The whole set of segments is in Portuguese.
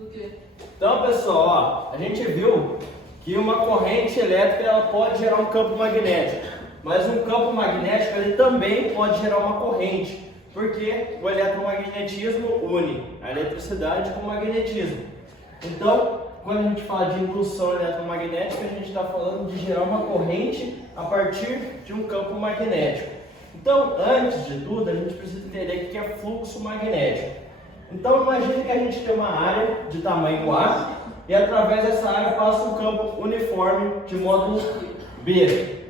Do quê? Então, pessoal, ó, a gente viu que uma corrente elétrica ela pode gerar um campo magnético, mas um campo magnético ele também pode gerar uma corrente, porque o eletromagnetismo une a eletricidade com o magnetismo. Então, quando a gente fala de indução eletromagnética, a gente está falando de gerar uma corrente a partir de um campo magnético. Então, antes de tudo, a gente precisa entender o que é fluxo magnético. Então, imagine que a gente tem uma área de tamanho A e através dessa área passa um campo uniforme de módulo B.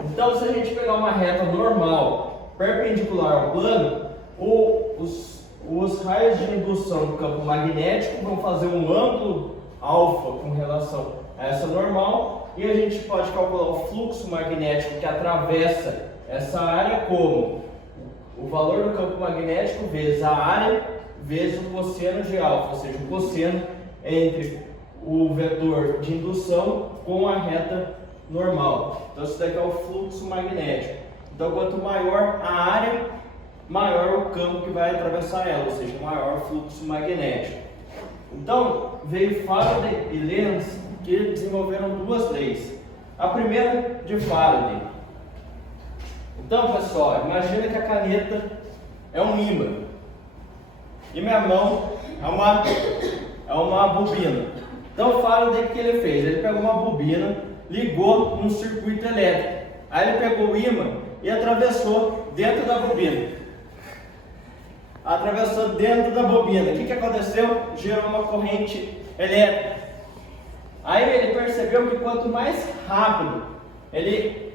Então, se a gente pegar uma reta normal perpendicular ao plano, os raios de indução do campo magnético vão fazer um ângulo alfa com relação a essa normal e a gente pode calcular o fluxo magnético que atravessa essa área como o valor do campo magnético vezes a área vezes o cosseno de alfa, ou seja, o cosseno entre o vetor de indução com a reta normal. Então isso daqui é o fluxo magnético. Então quanto maior a área, maior o campo que vai atravessar ela, ou seja, maior o fluxo magnético. Então veio Faraday e Lenz que desenvolveram duas leis. A primeira de Faraday. Então pessoal, imagina que a caneta é um ímã e minha mão é uma bobina. Então Faraday o que ele fez? Ele pegou uma bobina, ligou num circuito elétrico. Aí ele pegou o ímã e atravessou dentro da bobina. Atravessou dentro da bobina. O que aconteceu? Gerou uma corrente elétrica. Aí ele percebeu que quanto mais rápido ele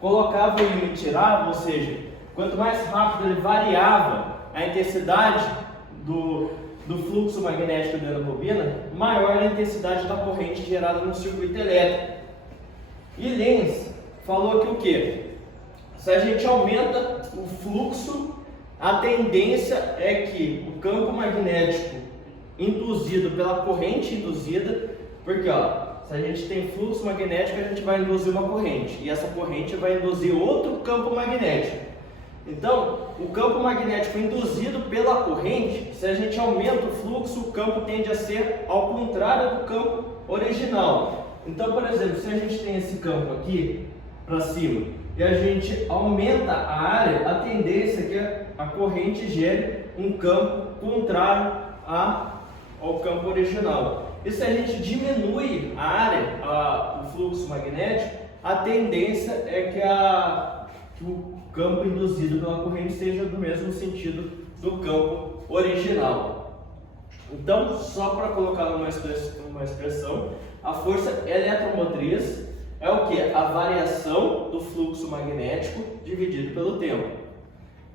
colocava o ímã e tirava, ou seja, quanto mais rápido ele variava a intensidade do fluxo magnético dentro da bobina, maior a intensidade da corrente gerada no circuito elétrico. E Lenz falou que o que? Se a gente aumenta o fluxo, a tendência é que o campo magnético induzido pela corrente induzida, porque ó, se a gente tem fluxo magnético, a gente vai induzir uma corrente, e essa corrente vai induzir outro campo magnético. Então, o campo magnético induzido pela corrente, se a gente aumenta o fluxo, o campo tende a ser ao contrário do campo original. Então, por exemplo, se a gente tem esse campo aqui para cima e a gente aumenta a área, a tendência é que a corrente gere um campo contrário ao campo original. E se a gente diminui a área, o fluxo magnético, a tendência é que o campo induzido pela corrente seja do mesmo sentido do campo original. Então, só para colocar uma expressão, a força eletromotriz é o que? A variação do fluxo magnético dividido pelo tempo.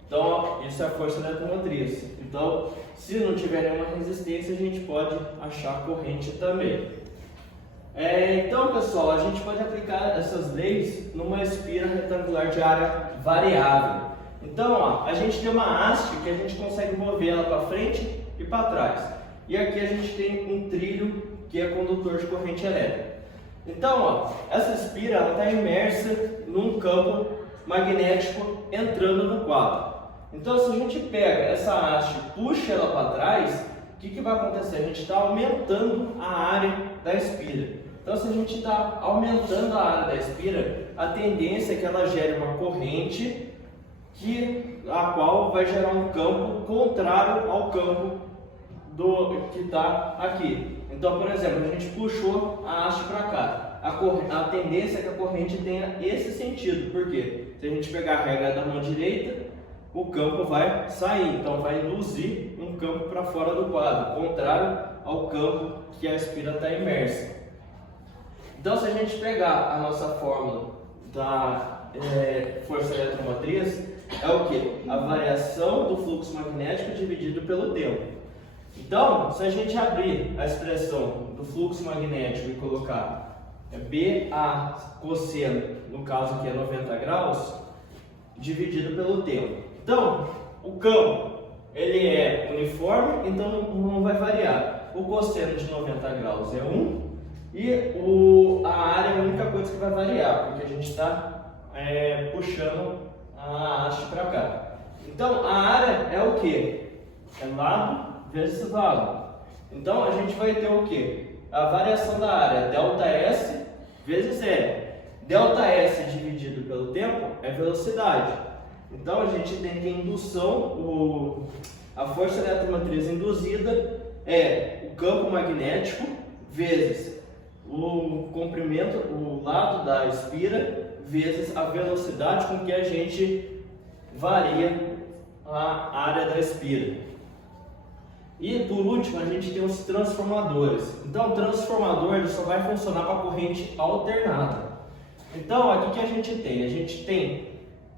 Então, ó, isso é a força eletromotriz. Então, se não tiver nenhuma resistência, a gente pode achar corrente também. Então, pessoal, a gente pode aplicar essas leis numa espira retangular de área variável. Então, ó, a gente tem uma haste que a gente consegue mover ela para frente e para trás. E aqui a gente tem um trilho que é condutor de corrente elétrica. Então, ó, essa espira está imersa num campo magnético entrando no quadro. Então, se a gente pega essa haste e puxa ela para trás, o que vai acontecer? A gente está aumentando a área da espira. Então, se a gente está aumentando a área da espira, a tendência é que ela gere uma corrente a qual vai gerar um campo contrário ao campo que está aqui. Então, por exemplo, a gente puxou a haste para cá. A tendência é que a corrente tenha esse sentido. Por quê? Se a gente pegar a regra da mão direita, o campo vai sair. Então, vai induzir um campo para fora do quadro, contrário ao campo que a espira está imersa. Então, se a gente pegar a nossa fórmula da força eletromotriz, é o que? A variação do fluxo magnético dividido pelo tempo. Então, se a gente abrir a expressão do fluxo magnético e colocar BA cosseno, no caso aqui é 90 graus, dividido pelo tempo. Então, o campo ele é uniforme, então não vai variar. O cosseno de 90 graus é 1 e a área é a única coisa que vai variar, porque a gente está puxando a haste para cá. Então, a área é o que? É lado vezes lado. Então a gente vai ter o que? A variação da área, ΔS vezes E. ΔS dividido pelo tempo é velocidade. Então a gente tem que a indução, a força eletromotriz induzida é o campo magnético vezes o comprimento, o lado da espira, vezes a velocidade com que a gente varia a área da espira. E por último a gente tem os transformadores. Então o transformador ele só vai funcionar para corrente alternada. Então aqui que a gente tem? A gente tem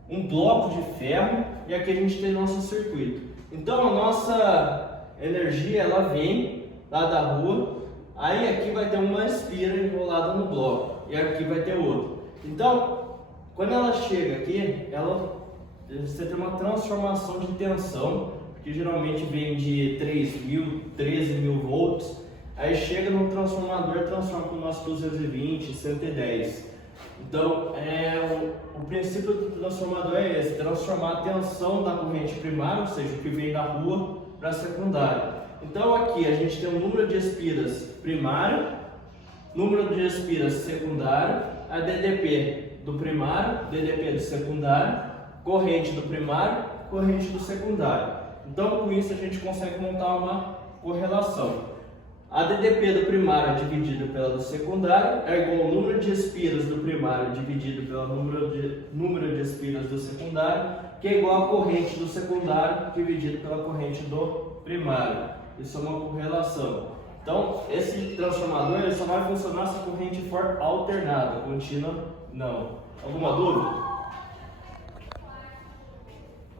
um bloco de ferro e aqui a gente tem nosso circuito. Então a nossa energia ela vem lá da rua, aí aqui vai ter uma espira enrolada no bloco e aqui vai ter outro. Então quando ela chega aqui, você tem uma transformação de tensão, que geralmente vem de 3.000, 13.000 volts, aí chega no transformador, transforma para o nosso 220, 110. Então, o princípio do transformador é esse, transformar a tensão da corrente primária, ou seja, o que vem da rua, para a secundária. Então aqui a gente tem o número de espiras primário, número de espiras secundário, a DDP do primário, DDP do secundário, corrente do primário, corrente do secundário. Então com isso a gente consegue montar uma correlação. A DDP do primário dividido pela do secundário é igual ao número de espiras do primário dividido pelo número de espiras do secundário, que é igual a corrente do secundário dividido pela corrente do primário. Isso é uma correlação. Então, esse transformador ele só vai funcionar se a corrente for alternada, contínua não. Alguma dúvida?